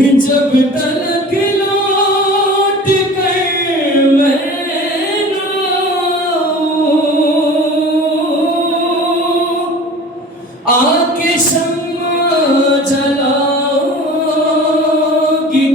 जब तलक लौट कर मैं ना आऊं, आके शम्मा जलाओगी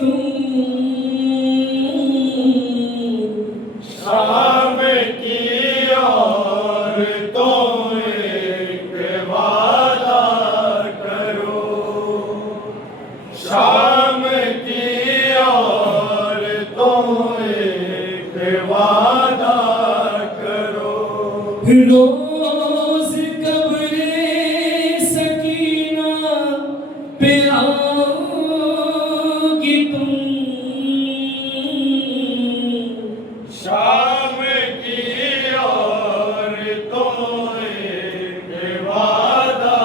तुम। शाम की और तो एक वादा करो, शाम की और तो एक वादा करो। रोज कब्रे सकीना पे आओगी तुम। शाम की और तो एक वादा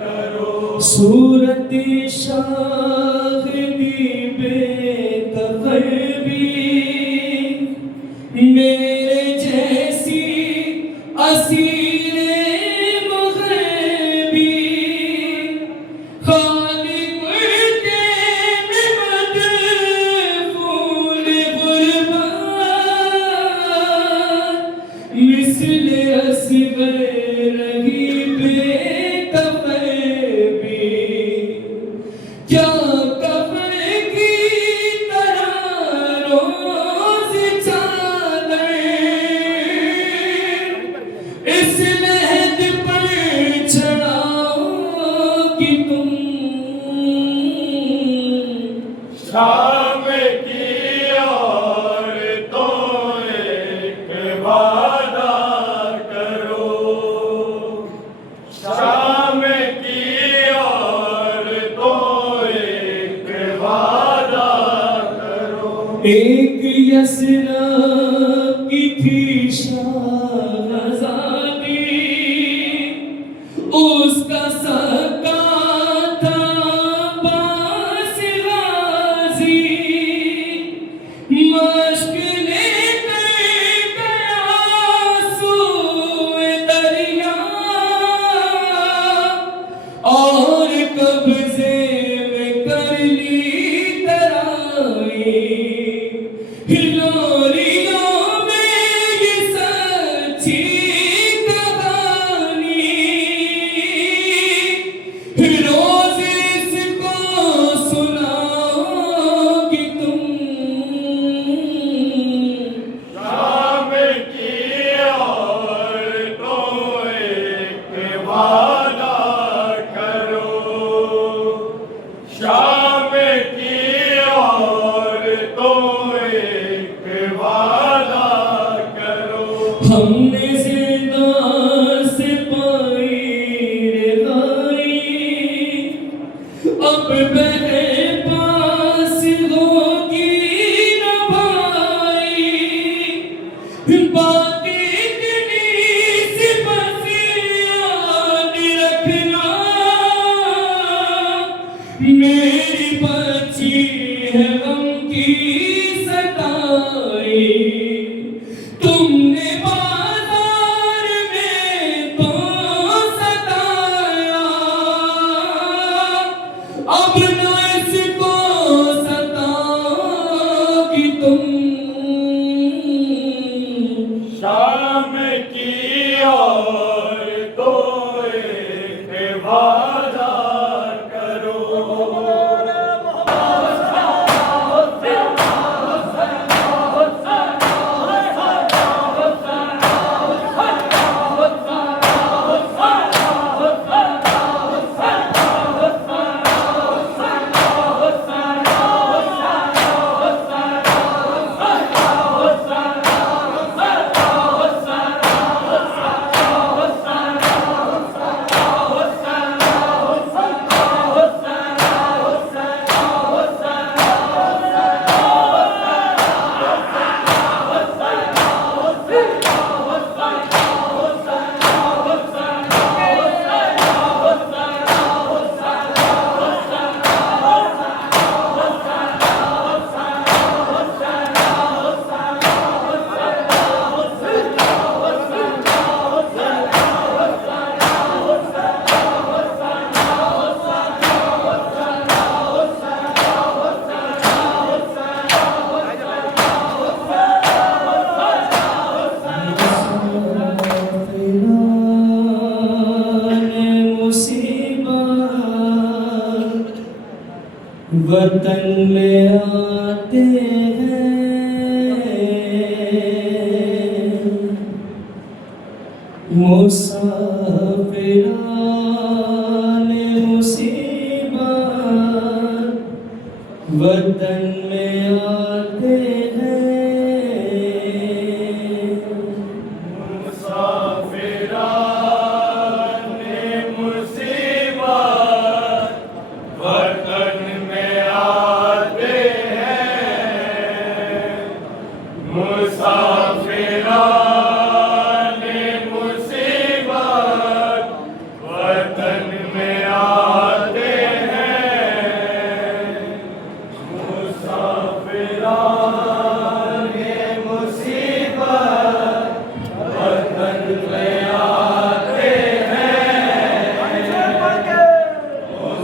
करो। सूरत शाहिदी बेकफर भी मेरे जैसी असीरे मग़रिबी, खालिक के निमत फूल गुरबान, मिस्ल असगर रही बेकफर भी। क्या कफन की तरह रोज चादर इस लहद पर चढ़ाओगी तुम। शाम की और तो एक वादा करो, शाम की और तो एक वादा करो। एक यसरब की थी शाहज़ादी, उसका सगा था अब्बास गाज़ी। मश्क लेकर गया सूए दरिया, और कब्ज़े में कर ली तराई। हिलोरियों में ये सच्ची कहानी, रोज इसको सुनाओगी तुम। शाम की और तो एक वादा करो, शाम की और तो एक वादा करो। हमने ज़िंदा से पाई रिहाई, अब बहरे पास होगी न भाई। बातें इतनी सी बस याद रखना, मेरी बच्ची है गम की सताई। तुमने बाजार में तो सताया, अब न इसको सताओगी तुम। शाम की और तो एक वादा करो, वतन में आते हैं मुसाफिराने मुसीबत, वतन में आते हैं मुसाफिराने मुसीबत, वतन में आते हैं मुसाफिराने मुसीबत, वतन में आते हैं मुसाफिराने मुसीबत, वतन में आते हैं मुसाफिराने मुसीबत, वतन में आते हैं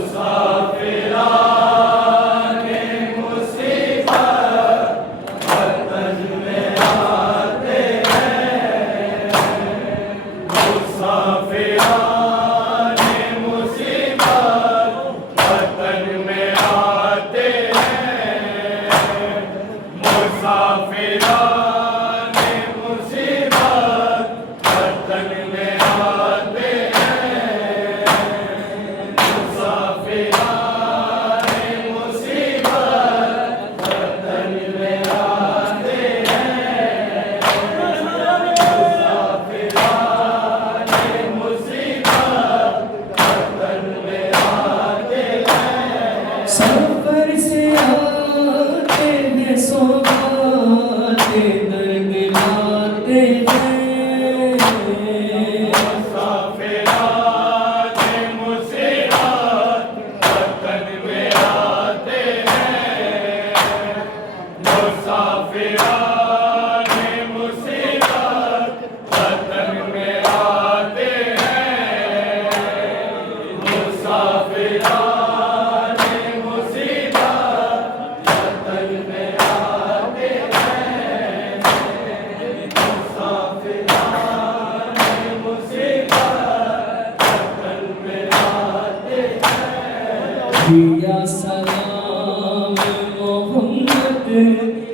मुसाफिराने मुसीबत, वतन में आते हैं मुसाफिराने मुसीबत, वतन में आते हैं मुसाफिराने मुसीबत, वतन में आते हैं मुसाफिराने मुसीबत, वतन में आते हैं सफर से आते हैं सौगाते दर्द लाते हैं मुसाफिराने मुसीबत, वतन में आते हैं मुसाफिराने मुसीबत, वतन में आते हैं मुसाफिराने मुसीबत, वतन में आते हैं मुसाफिराने मुसीबत, वतन में आते हैं दिया सलाम मोहम्मद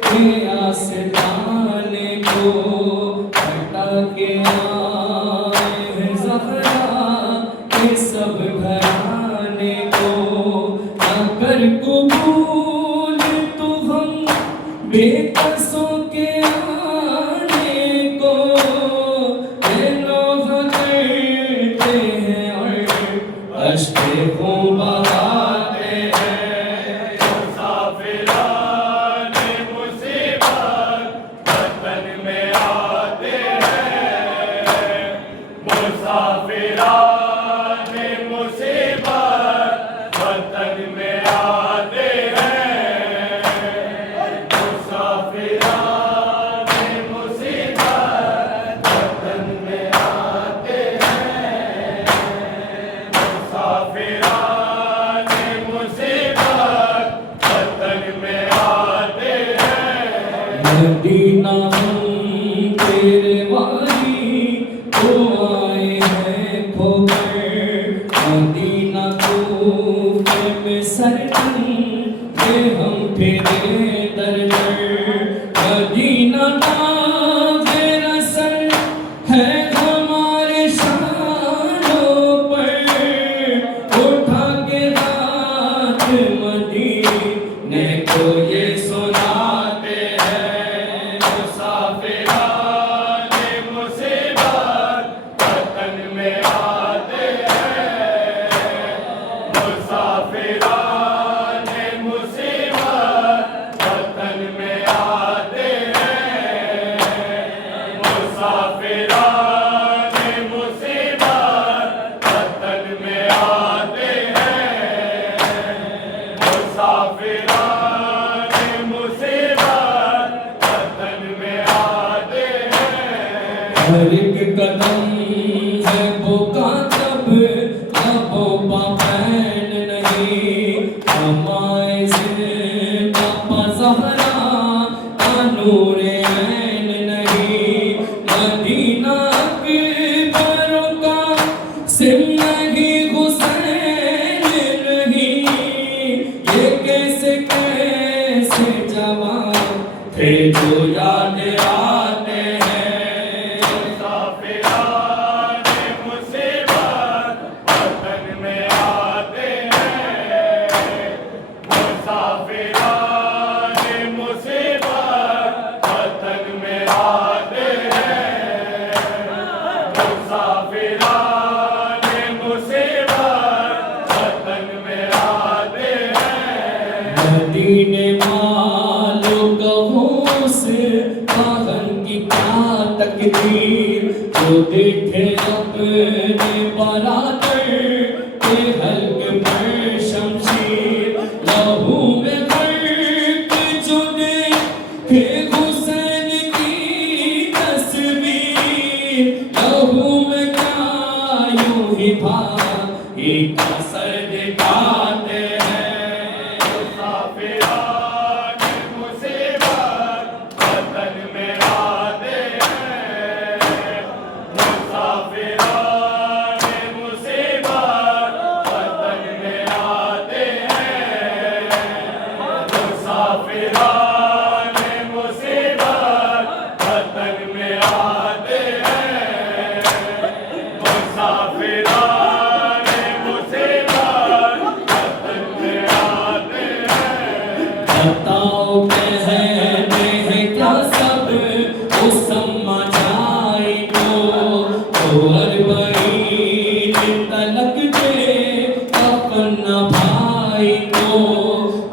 के आस्ताने को, हटा के आए हैं ज़हरा के सब घराने को, अगर कबूल तो हम बेकसों के आने को नौहा करते हैं और अश्के को बहाते हैं मुसाफिराने मुसीबत, वतन में आते हैं मुसाफिराने मुसीबत, वतन में आते हैं मुसाफिराने मुसीबत, वतन में आते हैं मुसाफिराने मुसीबत, वतन में आते हैं मदीना हम तेरे वाली तो आए हैं खोकर, मदीना कूफे में सरकन के हम फिरे दर दर, मदीना ताज़े रसर है हमारे शानों पर, उठा के रात मदीने को ये सुनाते हैं मुसाफिराने मुसीबत, वतन में आते हैं मुसाफिराने मुसीबत, वतन में आते हैं मुसाफिराने मुसीबत, वतन में आते हैं मुसाफिराने मुसीबत, वतन में आते हैं हर एक कदम है वो कातब वो पापैन नहीं, हमारे ज़िंदा ज़हरा का नूरे ऐन नहीं, मदीना के बरों का सिम नहीं हुसैन नहीं, ये कैसे के जो याद आते हैं। मुसाफिराने मुसीबत वतन में आते हैं। मुसाफिराने मुसीबत वतन में आते हैं। मुसाफिराने मुसीबत वतन में आते हैं। मदीने वालों कहो से पागल की क्या तकदीर, जो देखे अपने बरातर के हल्के पर शमशीर, लहू में खर्क जो देखे हुसैन की तस्वीर, लहू में क्या यूं ही भाई का सर दिखाते हैं। मुसाफिराने मुसीबत वतन में आते हैं। मुसाफिराने मुसीबत वतन में आते हैं। मुसाफिराने मुसीबत वतन में आते हैं। मुसाफिराने मुसीबत वतन में आते हैं। बताओ कहते हैं क्या सब उस सम्मा जाए तो अरबईन तलक दे अपना भाई को,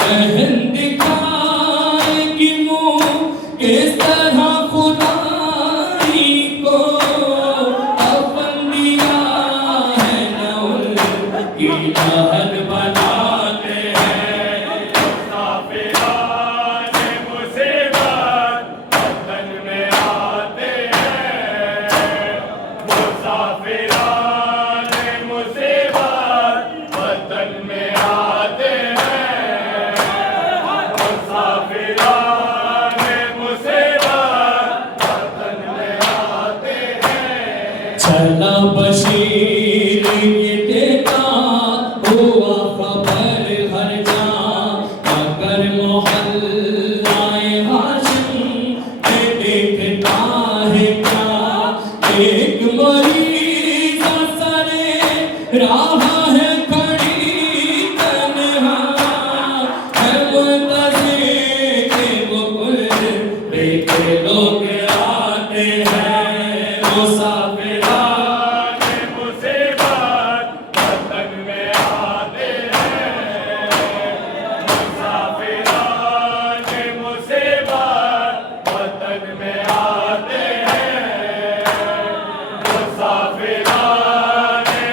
बहन दिखाएगी मुँह किस तरह खुदाई को, अपन दिया है न उनकी लहर बनाते हैं। मुसाफिराने मुसीबत वतन में आते हैं। मुसाफिराने मुसीबत वतन में आते हैं। मुसाफिराने मुसीबत वतन में आते हैं। चला बशीर ये देता हुआ खबर हर जा, अगर मोहल्लाए हाशिम में देखता है क्या, एक मरीज सरे राह है खड़ी तन्हा, है मुंतज़िर के वो कुल देखे लोग आते हैं। मुसाफिराने मुसीबत वतन में आते हैं। मुसाफिराने मुसीबत वतन में आते हैं। मुसाफिराने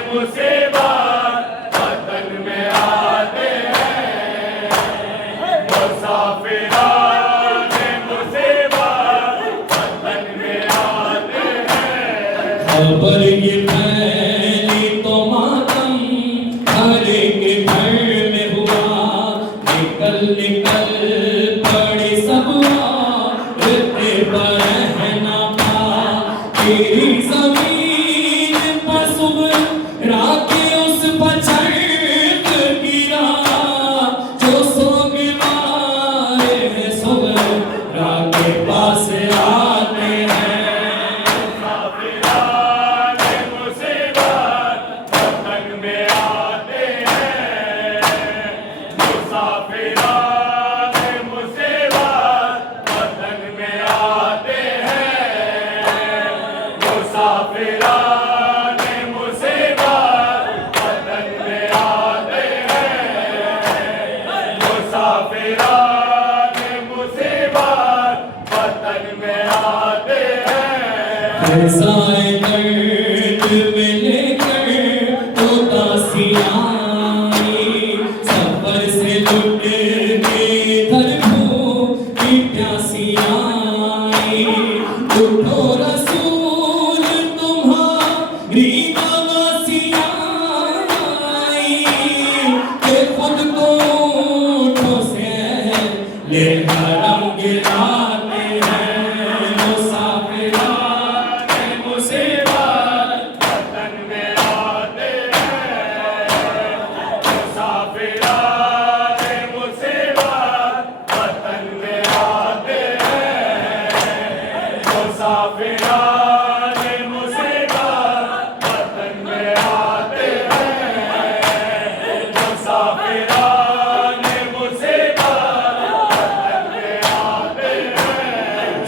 मुसीबत वतन में आते हैं। मुसाफिराने मुसीबत वतन में आते हैं। खबर ये फैली तो मातम हर एक घर में हुआ, निकल निकल पड़े सब औरते बरहना पा, तेरी जमीन पर सुबह राके उस पछड़ गिरा, जो सोग मारे हैं सुबह राके पास आते हैं। मुसाफिराने मुसीबत वतन में आते हैं। मुसाफिराने मुसीबत वतन में आते हैं। मुसाफिराने मुसीबत वतन में आते हैं। मुसाफिराने मुसीबत वतन में आते हैं। फैज़ाए दर्द में लेकर तो दासियाँ आई, सफर से लुट के घर की प्यासियाँ आई, उठो रसूल तुम्हारी नवासियाँ आई, के खुद को ऊँटों से ले हरम गिराते हैं। मुसाफिराने मुसीबत वतन में आते हैं। मुसाफिराने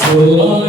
गुरु